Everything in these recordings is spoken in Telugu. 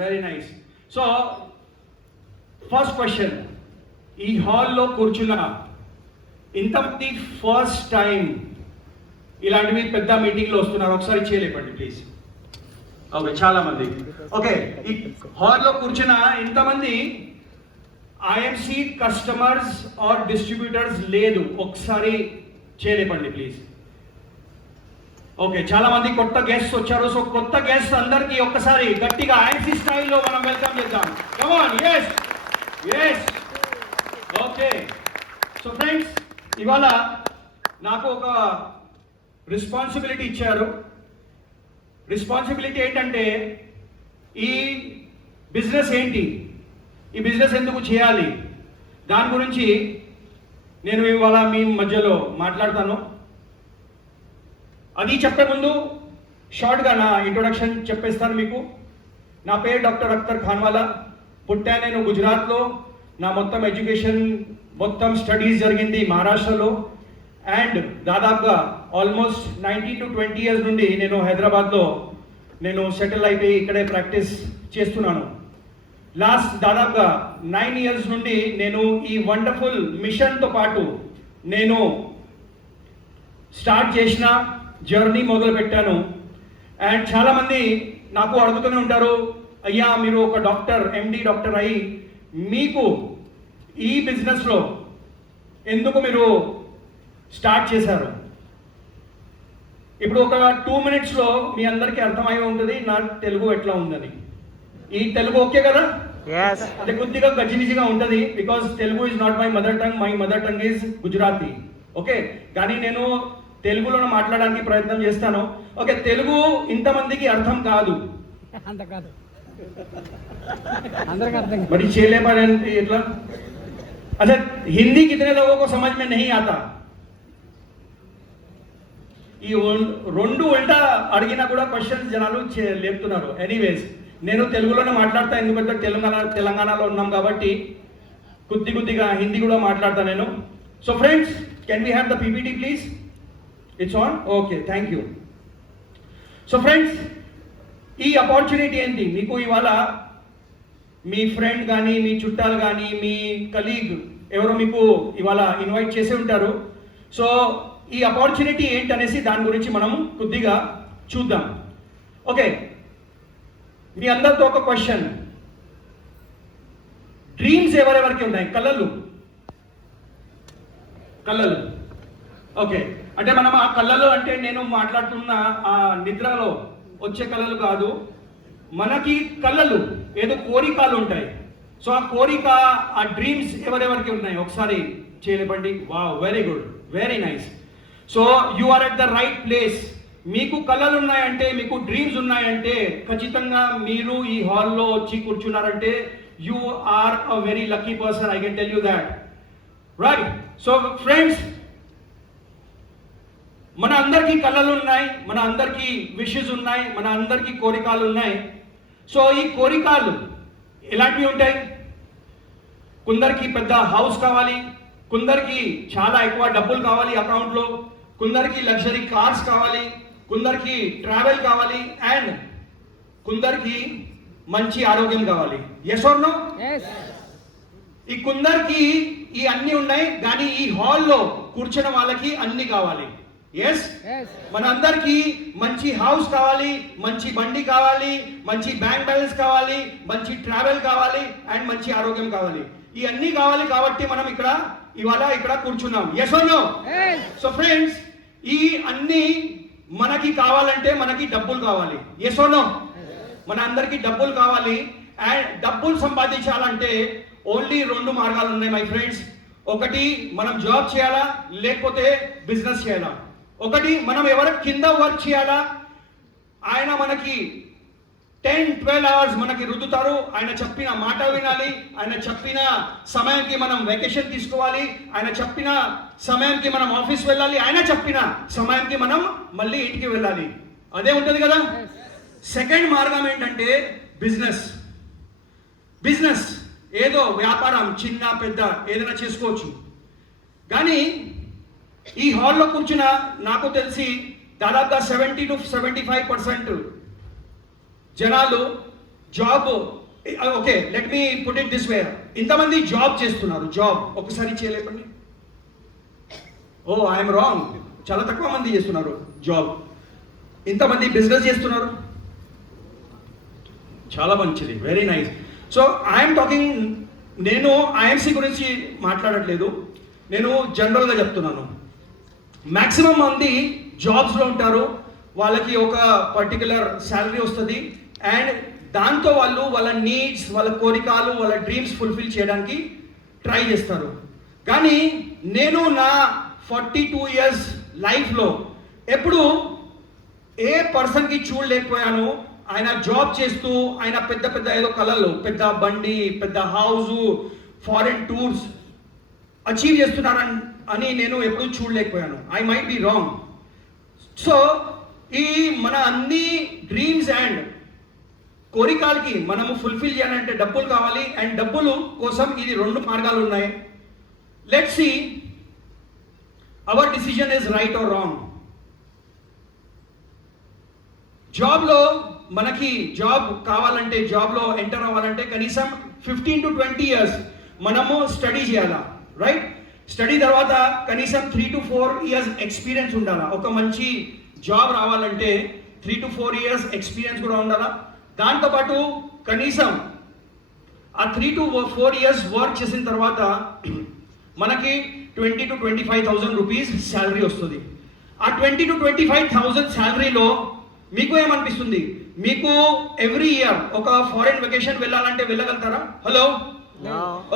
Very nice. So first question, ఈ హాల్లో కూర్చున్న ఇంతమంది ఫస్ట్ టైం ఇలాంటివి పెద్ద మీటింగ్లో వస్తున్నారు, ఒకసారి చేయలేపండి ప్లీజ్. ఓకే, చాలా మంది. ఓకే, ఈ హాల్లో కూర్చున్న ఇంతమంది ఐఎంసి కస్టమర్స్ ఆర్ డిస్ట్రిబ్యూటర్స్ లేదు, ఒకసారి చేయలేపండి ప్లీజ్. ఓకే, చాలా మంది కొత్త గెస్ట్స్ వచ్చారు. సో కొత్త గెస్ట్ అందరికీ ఒక్కసారి గట్టిగా ఐఎంసి స్టైల్లో మనం వెల్కమ్ చేద్దాం. Come on, yes yes. Okay, so friends, ఇవాళ నాకు ఒక రెస్పాన్సిబిలిటీ ఇచ్చారు. రెస్పాన్సిబిలిటీ ఏంటంటే, ఈ బిజినెస్ ఏంటి, ఈ బిజినెస్ ఎందుకు చేయాలి, దాని గురించి నేను ఇవాళ మీ మధ్యలో మాట్లాడతాను. అది చెప్పే ముందు షార్ట్గా నా ఇంట్రొడక్షన్ చెప్పేస్తాను మీకు. నా పేరు డాక్టర్ అఖ్తర్ ఖాన్వాలా. పుట్టా నేను గుజరాత్లో. నా మొత్తం ఎడ్యుకేషన్, మొత్తం స్టడీస్ జరిగింది మహారాష్ట్రలో. అండ్ దాదాపుగా ఆల్మోస్ట్ 19 to 20 years నుండి నేను హైదరాబాద్లో నేను సెటిల్ అయిపోయి ఇక్కడే ప్రాక్టీస్ చేస్తున్నాను. లాస్ట్ దాదాపుగా 9 years నుండి నేను ఈ వండర్ఫుల్ మిషన్తో పాటు నేను స్టార్ట్ చేసిన జర్నీ మొదలుపెట్టాను. అండ్ చాలామంది నాకు అడుగుతూనే ఉంటారు, అయ్యా మీరు ఒక డాక్టర్, ఎండి డాక్టర్ అయ్యి మీకు ఈ బిజినెస్లో ఎందుకు మీరు స్టార్ట్ చేశారు? ఇప్పుడు ఒక 2 minutesలో మీ అందరికీ అర్థమై ఉంటుంది నా తెలుగు ఎట్లా ఉందని. ఈ తెలుగు ఓకే కదా? అది కొద్దిగా గజిబిజిగా ఉంటుంది, because Telugu is not my mother tongue. My mother tongue is Gujarati. Okay, కానీ నేను తెలుగులోనే మాట్లాడడానికి ప్రయత్నం చేస్తాను. ఓకే, తెలుగు ఇంతమందికి అర్థం కాదు, మరి చేయలేమంటే ఎట్లా? अच्छा, हिंदी कितने लोगों को समझ में नहीं आता? ఈ రెండు ఉల్టా అడిగినా కూడా క్వశ్చన్స్ జనాలు లేపుతున్నారు. ఎనీవేస్, నేను తెలుగులోనే మాట్లాడతా, ఎందుకంటే తెలంగాణలో ఉన్నాం కాబట్టి కొద్దిగా హిందీ కూడా మాట్లాడతా నేను. So friends, can we have the PPT please? It's on. Okay, thank you. So friends, ఈ ఆపర్చునిటీ ఏంటి మీకు? ఇవాళ మీ ఫ్రెండ్ కానీ, మీ చుట్టాలు కానీ, మీ కలీగ్ ఎవరో మీకు ఇవాళ ఇన్వైట్ చేసి ఉంటారు. సో ఈ ఆపర్చునిటీ ఏంటనేసి దాని గురించి మనం కొద్దిగా చూద్దాం. ఓకే, మీ అందరితో ఒక క్వశ్చన్. డ్రీమ్స్ ఎవరెవరికి ఉన్నాయి? కళలు. ఓకే, అంటే మనం ఆ కళలు అంటే నేను మాట్లాడుతున్న ఆ నిద్రలో వచ్చే కళలు కాదు, మనకి కళలు ఏదో కోరికలు ఉంటాయి. సో ఆ కోరిక, ఆ డ్రీమ్స్ ఎవరెవరికి ఉన్నాయి ఒకసారి చేయలేపండి. Wow, very good, very nice. So you are at the right place. మీకు కళలు ఉన్నాయంటే, మీకు డ్రీమ్స్ ఉన్నాయంటే ఖచ్చితంగా మీరు ఈ హాల్లో వచ్చి కూర్చున్నారంటే you are a very lucky person. I can tell you that, right? So friends, మన అందరికీ కళలు ఉన్నాయి, మన అందరికీ విషెస్ ఉన్నాయి, మన అందరికీ కోరికలు ఉన్నాయి. సో ఈ కోరికలు ఎలాంటివి ఉంటాయి? కొందరికి పెద్ద హౌస్ కావాలి, కొందరికి చాలా ఎక్కువ డబ్బులు కావాలి అకౌంట్లో, కొందరికి లగ్జరీ కార్స్ కావాలి, కొందరికి ట్రావెల్ కావాలి, అండ్ కొందరికి మంచి ఆరోగ్యం కావాలి. Yes or no? ఈ కొందరికి ఈ అన్ని ఉన్నాయి, కానీ ఈ హాల్లో కూర్చున్న వాళ్ళకి అన్ని కావాలి. ఎస్, మన అందరికీ మంచి హౌస్ కావాలి, మంచి బండి కావాలి, మంచి బ్యాంక్ బ్యాలెన్స్ కావాలి, మంచి ట్రావెల్ కావాలి, అండ్ మంచి ఆరోగ్యం కావాలి. ఈ అన్ని కావాలి కాబట్టి మనం ఇవాళ ఇక్కడ కూర్చున్నాం. Yes or no? So friends, ఈ అన్ని మనకి కావాలంటే మనకి డబ్బులు కావాలి. Yes or no? మన అందరికీ డబ్బులు కావాలి. అండ్ డబ్బులు సంపాదించాలంటే ఓన్లీ 2 మార్గాలు ఉన్నాయి మై ఫ్రెండ్స్. ఒకటి, మనం జాబ్ చేయాలా, లేకపోతే బిజినెస్ చేయాలా. ఒకటి, మనం ఎవరి కింద వర్క్ చేయాలా, ఆయన మనకి 10-12 hours మనకి రుద్దుతారు, ఆయన చెప్పిన మాట వినాలి, ఆయన చెప్పిన సమయానికి మనం వెకేషన్ తీసుకోవాలి, ఆయన చెప్పిన సమయానికి మనం ఆఫీస్ వెళ్ళాలి, ఆయన చెప్పిన సమయానికి మనం మళ్ళీ ఇంటికి వెళ్ళాలి. అదే ఉంటుంది కదా. సెకండ్ మార్గం ఏంటంటే బిజినెస్. ఏదో వ్యాపారం, చిన్న పెద్ద ఏదైనా చేసుకోవచ్చు. కానీ ఈ హాల్లో కూర్చున్న నాకు తెలిసి దాదాపుగా 70 to 75% జనాలు job okay, let me put it this way. ఇంతమంది జాబ్ చేస్తున్నారు, జాబ్ ఒకసారి చేయలేపండి. ఓ ఐఎమ్ రాంగ్, చాలా తక్కువ మంది చేస్తున్నారు జాబ్. ఇంతమంది బిజినెస్ చేస్తున్నారు, చాలా మంచిది, very nice. So I'm talking, నేను ఐఎంసీ గురించి మాట్లాడట్లేదు, నేను జనరల్గా చెప్తున్నాను. మ్యాక్సిమం మంది జాబ్స్లో ఉంటారు, వాళ్ళకి ఒక పర్టికులర్ శాలరీ వస్తుంది అండ్ దాంతో వాళ్ళు వాళ్ళ నీడ్స్, వాళ్ళ కోరికలు, వాళ్ళ డ్రీమ్స్ ఫుల్ఫిల్ చేయడానికి ట్రై చేస్తారు. కానీ నేను నా 42 years లైఫ్లో ఎప్పుడు ఏ పర్సన్కి చూడలేకపోయాను ఆయన జాబ్ చేస్తూ ఆయన పెద్ద పెద్ద ఏదో కళలు, పెద్ద బండి, పెద్ద హౌజు, ఫారెన్ టూర్స్ అచీవ్ చేస్తున్నారని అని నేను ఎప్పుడూ చూడలేకపోయాను. I might be wrong. So ఈ మన అన్ని డ్రీమ్స్ అండ్ కోరికలకి మనము ఫుల్ఫిల్ చేయాలంటే డబ్బులు కావాలి అండ్ డబ్బులు కోసం ఇది 2 మార్గాలు ఉన్నాయి. Let's see our decision is right or wrong. జాబ్లో మనకి జాబ్ కావాలంటే, జాబ్లో ఎంటర్ అవ్వాలంటే కనీసం 15 to 20 years మనము స్టడీ చేయాలా, రైట్? స్టడీ తర్వాత కనీసం 3 to 4 years ఎక్స్పీరియన్స్ ఉండాలా. ఒక మంచి జాబ్ రావాలంటే 3 to 4 years ఎక్స్పీరియన్స్ కూడా ఉండాలా. దాంతోపాటు కనీసం ఆ 3 to 4 years వర్క్ చేసిన తర్వాత మనకి 20 to 25,000 రూపీస్ శాలరీ వస్తుంది. ఆ 20 to 25,000 శాలరీలో మీకు ఏమనిపిస్తుంది? మీకు ఎవ్రీ ఇయర్ ఒక ఫారెన్ వెకేషన్ వెళ్ళాలంటే వెళ్ళగలుగుతారా? హలో,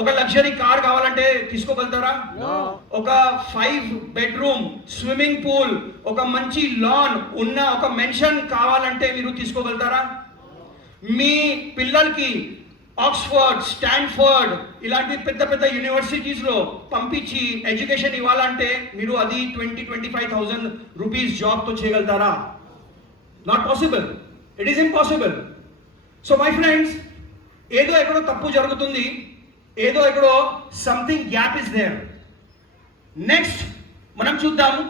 ఒక లగ్జరీ కార్ కావాలంటే తీసుకోగలుగుతారా? ఒక 5 bedroom స్విమ్మింగ్ పూల్, ఒక మంచి లాన్ ఉన్న ఒక మెన్షన్ కావాలంటే మీరు తీసుకోగలుగుతారా? మీ పిల్లలకి ఆక్స్ఫర్డ్, స్టాన్ఫర్డ్ ఇలాంటి పెద్ద పెద్ద యూనివర్సిటీస్లో పంపించి ఎడ్యుకేషన్ ఇవ్వాలంటే మీరు అది 20-25,000 రూపీస్ జాబ్తో చేయగలుగుతారా? Not possible, it is impossible. So my friends, ఏదో ఎక్కడో తప్పు జరుగుతుంది, ఏదో ఎక్కడో something gap is there. Next మనం చూద్దాము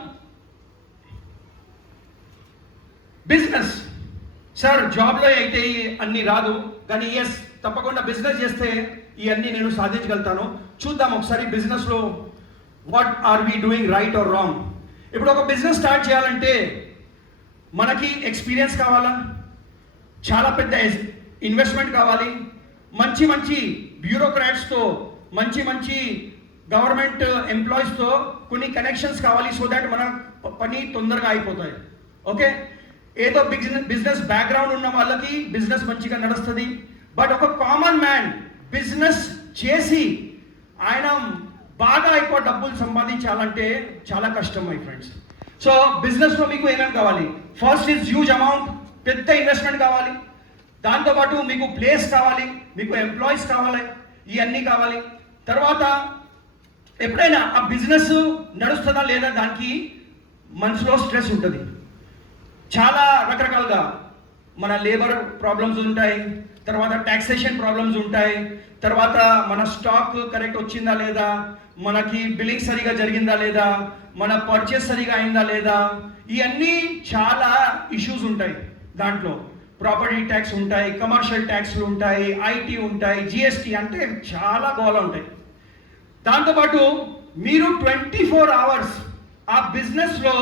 బిజినెస్. సార్ జాబ్లో అయితే అన్ని రాదు, కానీ ఎస్ తప్పకుండా బిజినెస్ చేస్తే ఇవన్నీ నేను సాధించగలుగుతాను. చూద్దాం ఒకసారి బిజినెస్లో what are we doing right or wrong. ఇప్పుడు ఒక బిజినెస్ స్టార్ట్ చేయాలంటే మనకి ఎక్స్పీరియన్స్ కావాలా, చాలా పెద్ద ఇన్వెస్ట్మెంట్ కావాలి, మంచి మంచి బ్యూరోక్రాట్స్తో, మంచి మంచి గవర్నమెంట్ ఎంప్లాయీస్తో కొన్ని కనెక్షన్స్ కావాలి, సో దాట్ మన పని తొందరగా అయిపోతాయి. ఓకే, ఏదో బిజినెస్ బ్యాక్గ్రౌండ్ ఉన్న వాళ్ళకి బిజినెస్ మంచిగా నడుస్తుంది. బట్ ఒక కామన్ మ్యాన్ బిజినెస్ చేసి ఆయన బాగా ఎక్కువ డబ్బులు సంపాదించాలంటే చాలా కష్టం మై ఫ్రెండ్స్. సో బిజినెస్లో మీకు ఏమేమి కావాలి? ఫస్ట్ ఇస్ హ్యూజ్ అమౌంట్, పెద్ద ఇన్వెస్ట్మెంట్ కావాలి. దాంతోపాటు మీకు ప్లేస్ కావాలి, మీకు ఎంప్లాయీస్ కావాలి, ఇవన్నీ కావాలి. తర్వాత ఎప్పుడైనా ఆ బిజినెస్ నడుస్తుందా లేదా దానికి మనసులో స్ట్రెస్ ఉంటుంది. చాలా రకరకాలుగా మన లేబర్ ప్రాబ్లమ్స్ ఉంటాయి, తర్వాత ట్యాక్సేషన్ ప్రాబ్లమ్స్ ఉంటాయి, తర్వాత మన స్టాక్ కరెక్ట్ వచ్చిందా లేదా, మనకి బిల్లింగ్ సరిగా జరిగిందా లేదా, మన పర్చేస్ సరిగా అయిందా లేదా, ఇవన్నీ చాలా ఇష్యూస్ ఉంటాయి. దాంట్లో ప్రాపర్టీ ట్యాక్స్ ఉంటాయి, కమర్షియల్ ట్యాక్స్లు ఉంటాయి, ఐటీ ఉంటాయి, జిఎస్టీ, అంటే చాలా గోల ఉంటాయి. దాంతోపాటు మీరు 24 hours ఆ బిజినెస్లో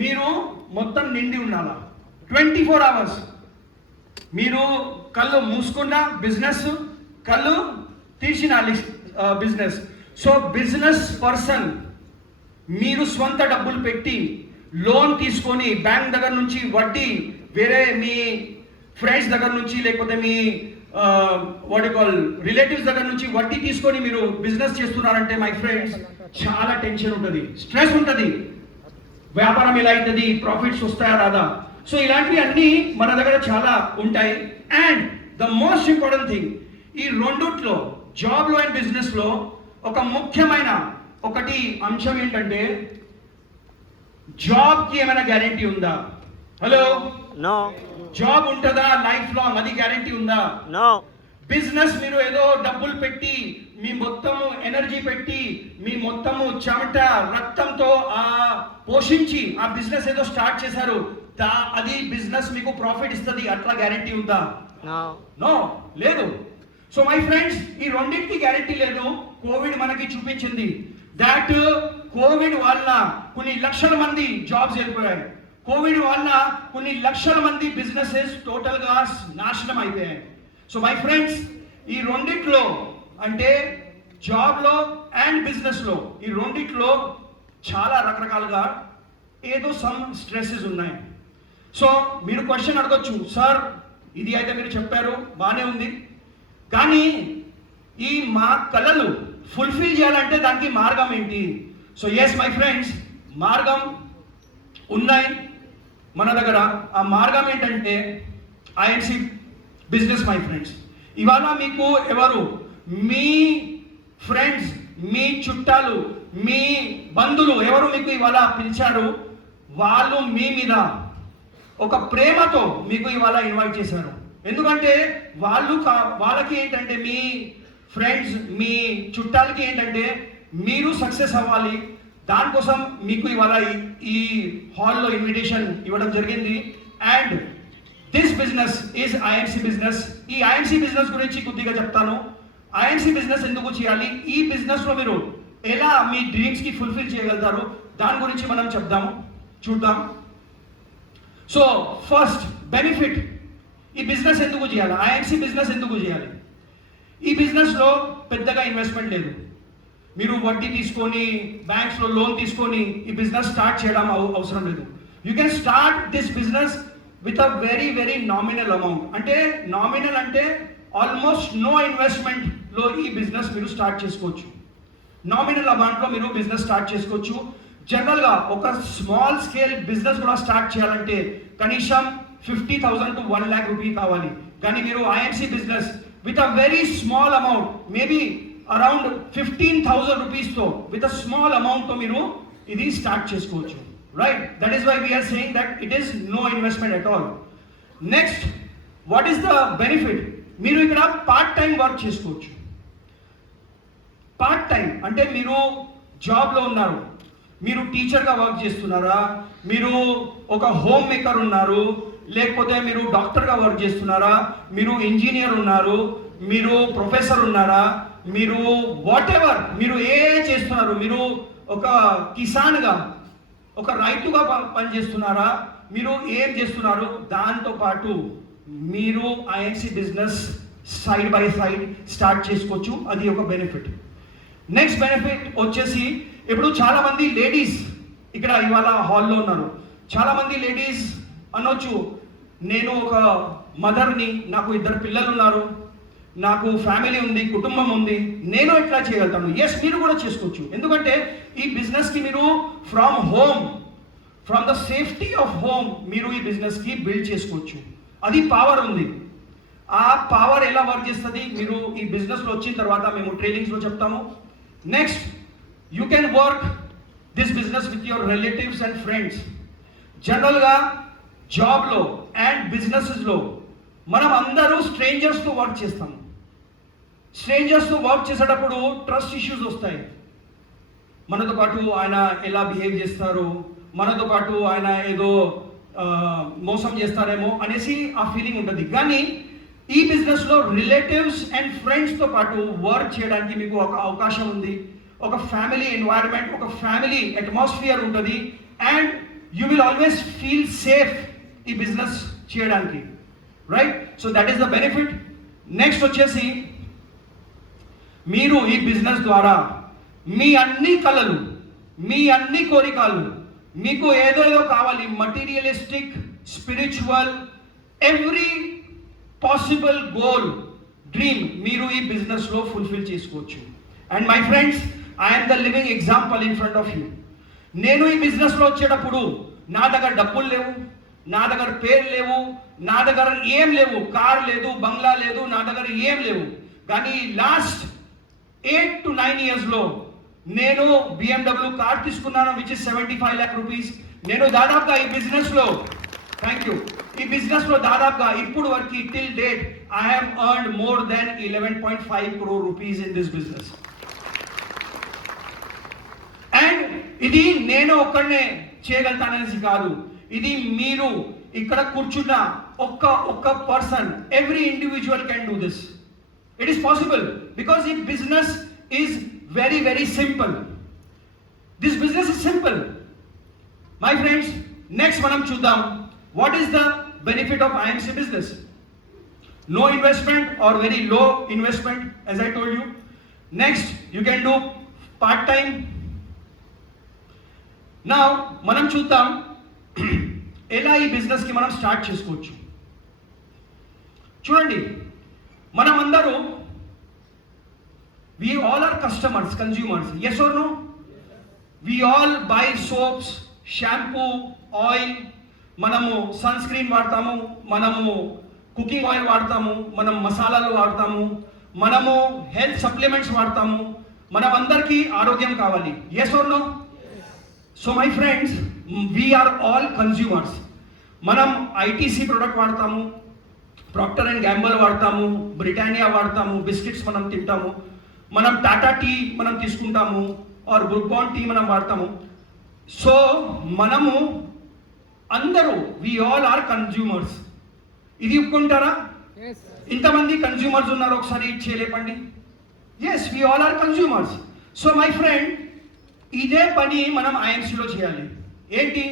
మీరు మొత్తం నిండి ఉండాలా. 24 hours మీరు కళ్ళు మూసుకున్న బిజినెస్, కళ్ళు తీసిన బిజినెస్. సో బిజినెస్ పర్సన్ మీరు స్వంత డబ్బులు పెట్టి లోన్ తీసుకొని బ్యాంక్ దగ్గర నుంచి వడ్డీ, వేరే మీ ఫ్రెండ్స్ దగ్గర నుంచి లేకపోతే మీ వాట్ కాల్ రిలేటివ్స్ దగ్గర నుంచి వడ్డీ తీసుకొని మీరు బిజినెస్ చేస్తున్నారంటే మై ఫ్రెండ్స్ చాలా టెన్షన్ ఉంటుంది, స్ట్రెస్ ఉంటుంది. వ్యాపారం ఎలా అవుతుంది, ప్రాఫిట్స్ వస్తాయా రాదా, సో ఇలాంటివి అన్నీ మన దగ్గర చాలా ఉంటాయి. And the most important thing, ఈ రెండిట్లో జాబ్లో అండ్ బిజినెస్లో ఒక ముఖ్యమైన ఒకటి అంశం ఏంటంటే జాబ్కి ఏమైనా గ్యారెంటీ ఉందా? Hello, no. జాబ్ ఉంటుందా లైఫ్ లాంగ్, అది గ్యారెంటీ ఉందా? నో. బిజినెస్ మీరు ఏదో డబ్బులు పెట్టి, మీ మొత్తము ఎనర్జీ పెట్టి, మీ మొత్తము చెమట రక్తంతో పోషించి ఆ బిజినెస్ ఏదో స్టార్ట్ చేశారు, అది బిజినెస్ మీకు ప్రాఫిట్ ఇస్తుంది, అట్లా గ్యారెంటీ ఉందా? No. నో లేదు. సో మై ఫ్రెండ్స్, ఈ రెండింటికి గ్యారెంటీ లేదు. కోవిడ్ మనకి చూపించింది దాట్ కోవిడ్ వల్ల కొన్ని లక్షల మంది జాబ్స్ వెళ్ళిపోయాయి. కోవిడ్ వల్ల కొన్ని లక్షల మంది బిజినెసెస్ టోటల్గా నాశనం అయిపోయాయి. సో మై ఫ్రెండ్స్, ఈ రెండిట్లో అంటే జాబ్లో అండ్ బిజినెస్లో ఈ రెండిట్లో చాలా రకరకాలుగా ఏదో సమ్ స్ట్రెస్సెస్ ఉన్నాయి. సో మీరు క్వశ్చన్ అడగొచ్చు, సార్ ఇది అయితే మీరు చెప్పారు బాగానే ఉంది, కానీ ఈ మా కళలు ఫుల్ఫిల్ చేయాలంటే దానికి మార్గం ఏంటి? సో ఎస్ మై ఫ్రెండ్స్, మార్గం ఉన్నాయి మన దగ్గర. ఆ మార్గం ఏంటంటే ఐఎన్సి బిజినెస్. మై ఫ్రెండ్స్, ఇవాళ మీకు ఎవరు మీ ఫ్రెండ్స్, మీ చుట్టాలు, మీ బంధువులు ఎవరు మీకు ఇవాళ పిలిచారు, వాళ్ళు మీ మీద ఒక ప్రేమతో మీకు ఇవాళ ఇన్వైట్ చేశారు. ఎందుకంటే వాళ్ళకి ఏంటంటే మీ ఫ్రెండ్స్, మీ చుట్టాలకి ఏంటంటే మీరు సక్సెస్ అవ్వాలి, దానికోసం మీకు ఇవాళ ఈ హాల్లో ఇన్విటేషన్ ఇవ్వడం జరిగింది. And this business is INC business. ఈ ఐఎన్సి బిజినెస్ గురించి కొద్దిగా చెప్తాను. ఐఎన్సి బిజినెస్ ఎందుకు చేయాలి, ఈ బిజినెస్లో మీరు ఎలా మీ డ్రీమ్స్కి ఫుల్ఫిల్ చేయగలుగుతారు, దాని గురించి మనం చూద్దాం. సో ఫస్ట్ బెనిఫిట్, ఈ బిజినెస్ ఎందుకు చేయాలి, ఐఎన్సి బిజినెస్ ఎందుకు చేయాలి? ఈ బిజినెస్లో పెద్దగా ఇన్వెస్ట్మెంట్ లేదు. మీరు వడ్డీ తీసుకొని బ్యాంక్స్లో లోన్ తీసుకొని ఈ బిజినెస్ స్టార్ట్ చేయడం అవసరం లేదు. You can start this business with a very very nominal amount. అంటే నామినల్ అంటే ఆల్మోస్ట్ నో ఇన్వెస్ట్మెంట్లో ఈ బిజినెస్ మీరు స్టార్ట్ చేసుకోవచ్చు. నామినల్ అమౌంట్లో మీరు బిజినెస్ స్టార్ట్ చేసుకోవచ్చు. జనరల్గా ఒక స్మాల్ స్కేల్ బిజినెస్ కూడా స్టార్ట్ చేయాలంటే కనీసం 50,000 to 1 lakh రూపీ కావాలి. కానీ మీరు INC business with a very small amount, maybe around 15,000 రూపీస్తో విత్ అ స్మాల్ అమౌంట్తో మీరు ఇది స్టార్ట్ చేసుకోవచ్చు. Right, that is why we're saying that it is no investment at all. Next, what is the benefit? మీరు ఇక్కడ పార్ట్ టైం వర్క్ చేసుకోవచ్చు. పార్ట్ టైం అంటే మీరు జాబ్లో ఉన్నారు, మీరు టీచర్గా వర్క్ చేస్తున్నారా, మీరు ఒక హోమ్ మేకర్ ఉన్నారు, లేకపోతే మీరు డాక్టర్గా వర్క్ చేస్తున్నారా, మీరు ఇంజనీర్ ఉన్నారు, మీరు ప్రొఫెసర్ ఉన్నారా, మీరు వాట్ ఎవర్ మీరు చేస్తున్నారు, మీరు ఒక కిసాన్గా ఒక రైతుగా పనిచేస్తున్నారా, మీరు ఏం చేస్తున్నారు, దాంతోపాటు మీరు INC business side by side start చేసుకోవచ్చు. అది ఒక బెనిఫిట్. నెక్స్ట్ బెనిఫిట్ వచ్చేసి, ఇప్పుడు చాలామంది లేడీస్ ఇక్కడ ఇవాళ హాల్లో ఉన్నారు. చాలామంది లేడీస్ అనొచ్చు, నేను ఒక మదర్ని, నాకు 2 పిల్లలు ఉన్నారు, నాకు ఫ్యామిలీ ఉంది, కుటుంబం ఉంది, నేను ఎట్లా చేయగలుగుతాను? ఎస్, మీరు కూడా చేసుకోవచ్చు. ఎందుకంటే ఈ బిజినెస్కి మీరు from the safety of home మీరు ఈ బిజినెస్కి బిల్డ్ చేసుకోవచ్చు. అది పవర్ ఉంది. ఆ పవర్ ఎలా వర్క్ చేస్తుంది మీరు ఈ బిజినెస్లో వచ్చిన తర్వాత మేము ట్రైనింగ్స్లో చెప్తాము. Next, you can work this business with your relatives and friends. జనరల్గా జాబ్లో అండ్ బిజినెసెస్లో మనం అందరూ స్ట్రేంజర్స్తో వర్క్ చేస్తాము. స్ట్రేంజర్స్తో వర్క్ చేసేటప్పుడు ట్రస్ట్ ఇష్యూస్ వస్తాయి. మనతో పాటు ఆయన ఎలా బిహేవ్ చేస్తారు, మనతో పాటు ఆయన ఏదో మోసం చేస్తారేమో అనేసి ఆ ఫీలింగ్ ఉంటుంది. కానీ ఈ బిజినెస్లో రిలేటివ్స్ అండ్ ఫ్రెండ్స్తో పాటు వర్క్ చేయడానికి మీకు ఒక అవకాశం ఉంది. ఒక ఫ్యామిలీ ఎన్వైరన్మెంట్, ఒక ఫ్యామిలీ అట్మాస్ఫియర్ ఉంటుంది. And you will always feel safe ఈ బిజినెస్ చేయడానికి. Right, so that is the benefit. Next వచ్చేసి, మీరు ఈ బిజినెస్ ద్వారా మీ అన్ని కళలు, మీ అన్ని కోరికలు, మీకు ఏదో కావాలి, materialistic, spiritual, every possible goal, dream మీరు ఈ బిజినెస్లో ఫుల్ఫిల్ చేసుకోవచ్చు. And my friends, I'm the living example in front of you. నేను ఈ బిజినెస్లో వచ్చేటప్పుడు నా దగ్గర డబ్బులు లేవు, నా దగ్గర పేరు లేవు, నా దగ్గర ఏం లేవు, కార్ లేదు, బంగ్లా లేదు, నా దగ్గర ఏం లేవు. కానీ లాస్ట్ 8 to 9 yearsలో నేను BMW కార్ తీసుకున్నాను, విచ్ ఇస్ 75 lakh రూపీస్. నేను దాదాపుగా ఈ బిజినెస్లో, థ్యాంక్ యూ, ఈ బిజినెస్లో దాదాపుగా ఇప్పుడు వరకు till date I have earned more than 11.5 crore rupees in this business. And ఇది నేను ఒక్కడనే చేయగలుగుతాననేసి కాదు, ఇది మీరు ఇక్కడ కూర్చున్న ఒక్క person, every individual can do this. It is possible because ఈ business is very very simple. This business is simple my friends. Next మనం చూద్దాం what is the benefit of IMC business. No investment or very low investment, as I told you. Next, you can do part time. Now మనం చూద్దాం ఎలా ఈ బిజినెస్ కి మనం స్టార్ట్ చేసుకోవచ్చు. చూడండి, మనం అందరూ we all are customers, consumers. Yes or no? We all buy soaps, shampoo, oil. మనము సన్ స్క్రీన్ వాడతాము, మనము కుకింగ్ ఆయిల్ వాడతాము, మనం మసాలాలు వాడతాము, మనము హెల్త్ సప్లిమెంట్స్ వాడతాము. మనం అందరికీ ఆరోగ్యం కావాలి. Yes or no? So my friends, we are all consumers. మనం ఐటీసీ ప్రోడక్ట్ వాడతాము, ప్రాక్టర్ అండ్ గ్యాంబల్ వాడతాము, బ్రిటానియా వాడతాము, బిస్కెట్స్ మనం తింటాము, మనం టాటా టీ మనం తీసుకుంటాము, ఆర్ బ్రూక్ టీ మనం వాడతాము. సో మనము అందరూ వి ఆల్ ఆర్ కన్జ్యూమర్స్. ఇది ఒప్పుకుంటారా? ఇంతమంది కన్జ్యూమర్స్ ఉన్నారు, ఒకసారి చేయలేపండి. Yes, we all are consumers. So my friend, ఇదే పని మనం ఐఎంసీలో చేయాలి. ఏంటి?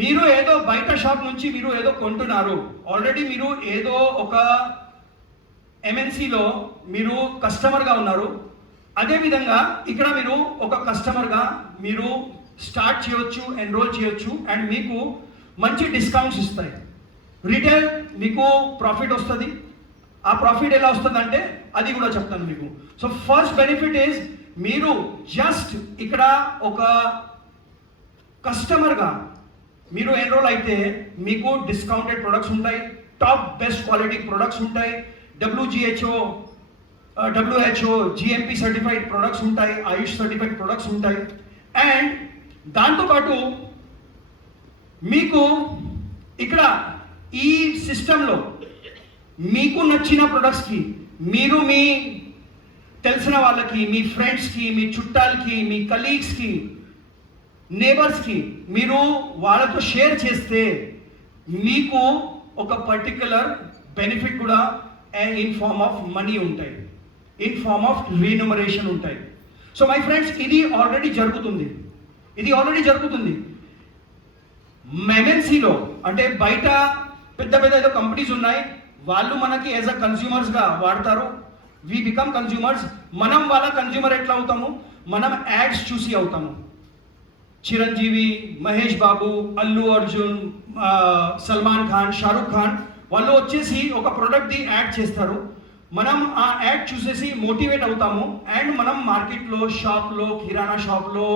మీరు ఏదో బయట షాప్ నుంచి మీరు ఏదో కొంటున్నారు, ఆల్రెడీ మీరు ఏదో ఒక ఎంఎన్సీలో మీరు కస్టమర్గా ఉన్నారు. అదేవిధంగా ఇక్కడ మీరు ఒక కస్టమర్గా మీరు స్టార్ట్ చేయొచ్చు, ఎన్రోల్ చేయొచ్చు, అండ్ మీకు మంచి డిస్కౌంట్స్ ఇస్తాయి. రిటైల్ మీకు ప్రాఫిట్ వస్తుంది. ఆ ప్రాఫిట్ ఎలా వస్తుంది అంటే అది కూడా చెప్తాను మీకు. సో ఫస్ట్ బెనిఫిట్ ఈజ్ మీరు జస్ట్ ఇక్కడ ఒక కస్టమర్గా మీరు ఎన్రోల్ అయితే మీకు డిస్కౌంటెడ్ ప్రొడక్ట్స్ ఉంటాయి, టాప్ బెస్ట్ క్వాలిటీ ప్రొడక్ట్స్ ఉంటాయి, WHO GMP సర్టిఫైడ్ ప్రొడక్ట్స్ ఉంటాయి, ఆయుష్ సర్టిఫైడ్ ప్రొడక్ట్స్ ఉంటాయి. అండ్ దాంతోపాటు మీకు ఇక్కడ ఈ సిస్టంలో మీకు నచ్చిన ప్రొడక్ట్స్కి మీరు మీ తెలిసిన వాళ్ళకి, మీ ఫ్రెండ్స్కి, మీ చుట్టాలకి, మీ కలీగ్స్కి, నేబర్స్కి మీరు వాళ్ళతో షేర్ చేస్తే మీకు ఒక పర్టికులర్ బెనిఫిట్ కూడా ఇన్ ఫార్మ్ ఆఫ్ మనీ ఉంటాయి, ఇన్ ఫార్మ్ ఆఫ్ రీన్యూమరేషన్ ఉంటాయి. సో మై ఫ్రెండ్స్, ఇది ఆల్రెడీ జరుగుతుంది. ఎంఎన్సీలో అంటే బయట పెద్ద ఏదో కంపెనీస్ ఉన్నాయి, వాళ్ళు మనకి యాజ్ అ కన్స్యూమర్స్గా వాడతారు. We become consumers. మనం వాళ్ళ కన్స్యూమర్ ఎట్లా అవుతాము? మనం యాడ్స్ చూసి అవుతాము. చిరంజీవి, మహేష్ బాబు, అల్లు అర్జున్, సల్మాన్ ఖాన్, షారుఖ్ ఖాన్ వాళ్ళు వచ్చేసి ఒక ప్రోడక్ట్ది యాడ్ చేస్తారు. మనం ఆ యాడ్ చూసేసి మోటివేట్ అవుతాము, అండ్ మనం మార్కెట్లో, షాప్లో, కిరాణా షాప్లో,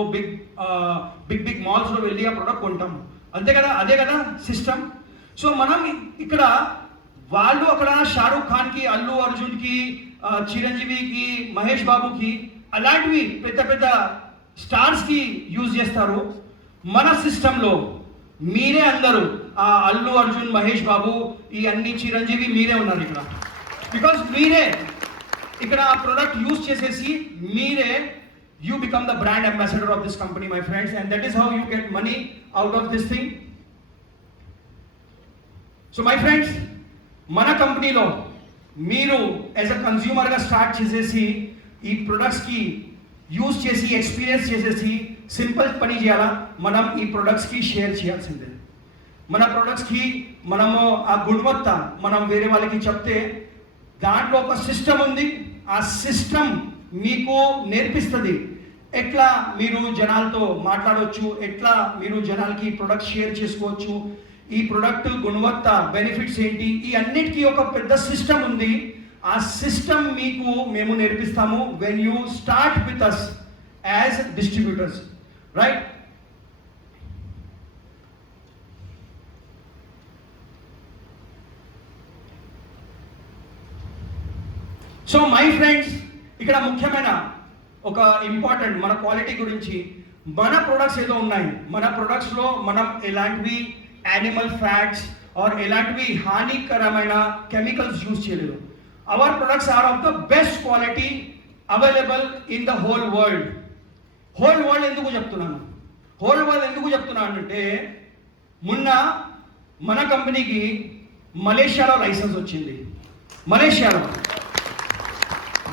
బిగ్ మాల్స్లో వెళ్ళి ఆ ప్రోడక్ట్ కొంటాము. అంతే కదా? అదే కదా సిస్టమ్. సో మనం ఇక్కడ వాళ్ళు అక్కడ షారుఖ్ ఖాన్కి, అల్లు అర్జున్కి, చిరంజీవికి, మహేష్ బాబుకి అలాంటివి పెద్ద స్టార్స్కి యూజ్ చేస్తారు. మన సిస్టంలో మీరే అందరూ ఆ అల్లు అర్జున్, మహేష్ బాబు, ఈ అన్ని చిరంజీవి మీరే ఉన్నారు ఇక్కడ. బికాస్ మీరే ఇక్కడ ఆ ప్రోడక్ట్ యూజ్ చేసేసి మీరే you become the brand ambassador of this company, my friends, and that is how you get money out of this thing. So my friends, mana company lo meeru as a consumer ga start chesesi ee products ki use chesi experience chesesi simple pani cheyala, manam ee products ki share cheyalsinde. Mana products ki manamu aa gunavatta manam vere vallaki chepte దాంట్లో ఒక సిస్టమ్ ఉంది. ఆ సిస్టమ్ మీకు నేర్పిస్తుంది ఎట్లా మీరు జనాలతో మాట్లాడవచ్చు, ఎట్లా మీరు జనాలకి ప్రొడక్ట్ షేర్ చేసుకోవచ్చు, ఈ ప్రొడక్ట్ గుణవత్త, బెనిఫిట్స్ ఏంటి, ఈ అన్నిటికీ ఒక పెద్ద సిస్టమ్ ఉంది. ఆ సిస్టమ్ మీకు మేము నేర్పిస్తాము when you start with us as distributors, right? So my friends, ఇక్కడ ముఖ్యమైన ఒక ఇంపార్టెంట్ మన క్వాలిటీ గురించి, మన ప్రొడక్ట్స్ ఏదో ఉన్నాయి, మన ప్రొడక్ట్స్లో మనం ఎలాంటివి యానిమల్ ఫ్యాట్స్ ఆర్ ఎలాంటివి హానికరమైన కెమికల్స్ యూజ్ చేయలేదు. Our products are of the best quality available in the whole world. Whole world ఎందుకు చెప్తున్నాను అంటే మొన్న మన కంపెనీకి మలేషియాలో లైసెన్స్ వచ్చింది. మలేషియాలో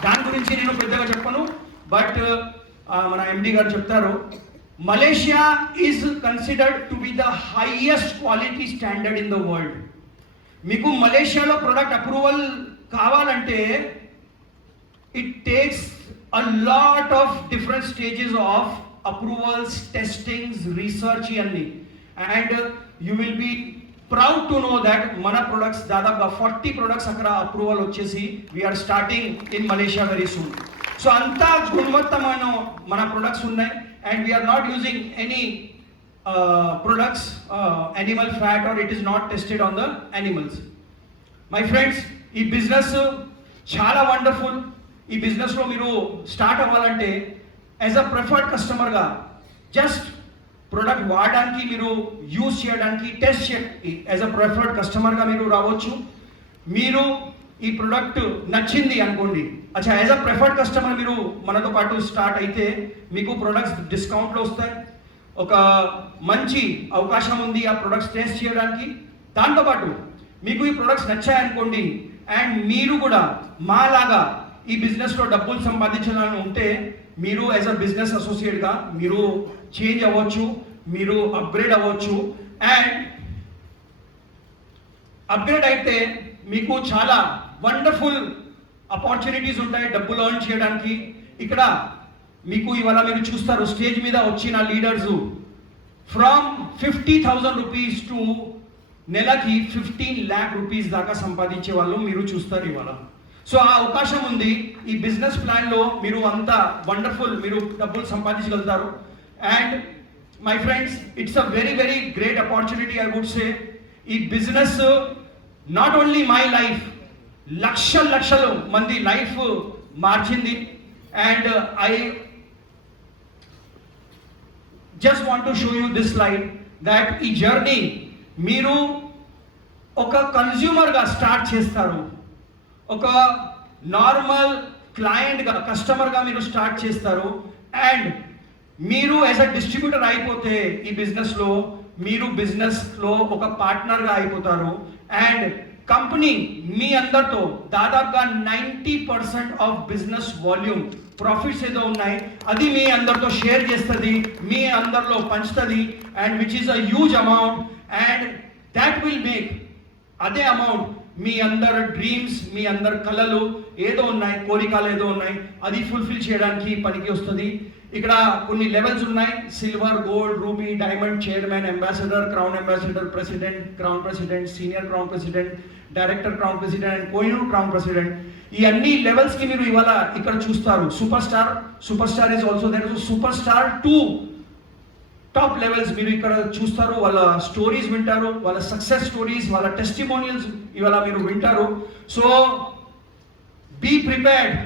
దాని గురించి నేను పెద్దగా చెప్పను, బట్ మన ఎండి గారు చెప్తారు. Malaysia is considered to be the highest quality standard in the world. మీకు మలేషియాలో ప్రొడక్ట్ అప్రూవల్ కావాలంటే it takes a lot of different stages of approvals, testings, research ఇవన్నీ. And you will be proud to know that మన ప్రొడక్ట్స్ దాదాపుగా 40 ప్రొడక్ట్స్ అక్కడ అప్రూవల్ వచ్చేసి we're starting in Malaysia very soon. So అంతా గుణవత్తమైన మన ప్రొడక్ట్స్ ఉన్నాయి. And we're not using any products, animal fat, or it is not tested on the animals. My friends, ఈ బిజినెస్ చాలా వండర్ఫుల్. ఈ బిజినెస్లో మీరు స్టార్ట్ అవ్వాలంటే యాజ్ అ ప్రిఫర్డ్ కస్టమర్గా జస్ట్ ప్రోడక్ట్ వాడడానికి, మీరు యూజ్ చేయడానికి, టెస్ట్ చేయడానికి యాజ్ అ ప్రిఫర్డ్ కస్టమర్గా మీరు రావచ్చు. మీరు ఈ ప్రోడక్ట్ నచ్చింది అనుకోండి, అచ్చా యాజ్ అ ప్రిఫర్డ్ కస్టమర్ మీరు మనతో పాటు స్టార్ట్ అయితే మీకు ప్రొడక్ట్స్ డిస్కౌంట్లో వస్తాయి. ఒక మంచి అవకాశం ఉంది ఆ ప్రొడక్ట్స్ టేస్ట్ చేయడానికి. దాంతోపాటు మీకు ఈ ప్రొడక్ట్స్ నచ్చాయనుకోండి అండ్ మీరు కూడా మాలాగా ఈ బిజినెస్లో డబ్బులు సంపాదించాలని ఉంటే మీరు యాజ్ అ బిజినెస్ అసోసియేట్గా మీరు చేంజ్ అవ్వచ్చు, మీరు అప్గ్రేడ్ అవ్వచ్చు. అండ్ అప్గ్రేడ్ అయితే మీకు చాలా వండర్ఫుల్ ఆపర్చునిటీస్ ఉంటాయి డబ్బులు ఎర్న్ చేయడానికి. ఇక్కడ మీకు ఇవాళ మీరు చూస్తారు స్టేజ్ మీద వచ్చిన లీడర్స్ ఫ్రమ్ 50,000 రూపీస్ టు నెలకి 15 lakh రూపీస్ దాకా సంపాదించే వాళ్ళు మీరు చూస్తారు ఇవాళ. సో ఆ అవకాశం ఉంది ఈ బిజినెస్ ప్లాన్లో. మీరు అంత వండర్ఫుల్, మీరు డబ్బులు సంపాదించగలుగుతారు. And my friends, it's a very very great opportunity I would say. ఈ business not only my life, లక్షలు మంది లైఫ్ మార్చింది. And I just want to show you this slide that ఈ జర్నీ మీరు ఒక కన్జ్యూమర్గా స్టార్ట్ చేస్తారు, ఒక నార్మల్ క్లయింట్గా, కస్టమర్గా మీరు స్టార్ట్ చేస్తారు. అండ్ మీరు యాజ్ అ డిస్ట్రిబ్యూటర్ అయిపోతే ఈ బిజినెస్లో మీరు బిజినెస్లో ఒక పార్ట్నర్గా అయిపోతారు. అండ్ కంపెనీ మీ అందరితో దాదాపుగా 90% ఆఫ్ బిజినెస్ వాల్యూమ్ ప్రాఫిట్స్ ఏదో ఉన్నాయి అది మీ అందరితో షేర్ చేస్తుంది, మీ అందరిలో పంచుతుంది. And which is a huge amount. And that will make అదే అమౌంట్ మీ అందరు డ్రీమ్స్, మీ అందరు కళలు ఏదో ఉన్నాయి, కోరికలు ఏదో ఉన్నాయి, అది ఫుల్ఫిల్ చేయడానికి పనికి వస్తుంది. ఇక్కడ కొన్ని లెవెల్స్ ఉన్నాయి: silver, gold, ruby, diamond, chairman, ambassador, crown ambassador, president, crown president, senior crown president, director crown president and Kohinoor crown president. ఈ అన్ని లెవెల్స్కి మీరు ఇవాళ ఇక్కడ చూస్తారు. Super star is also there. Super star to top levels మీరు ఇక్కడ చూస్తారు. వాళ్ళ స్టోరీస్ వింటారు, వాళ్ళ సక్సెస్ స్టోరీస్, వాళ్ళ టెస్టిమోనియల్స్ ఇవాళ మీరు వింటారు. So be prepared,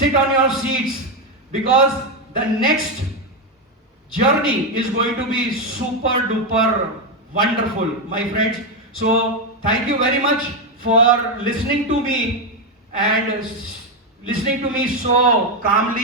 sit on your seats, because the next journey is going to be super duper wonderful, my friends. So thank you very much for listening to me and listening to me so calmly.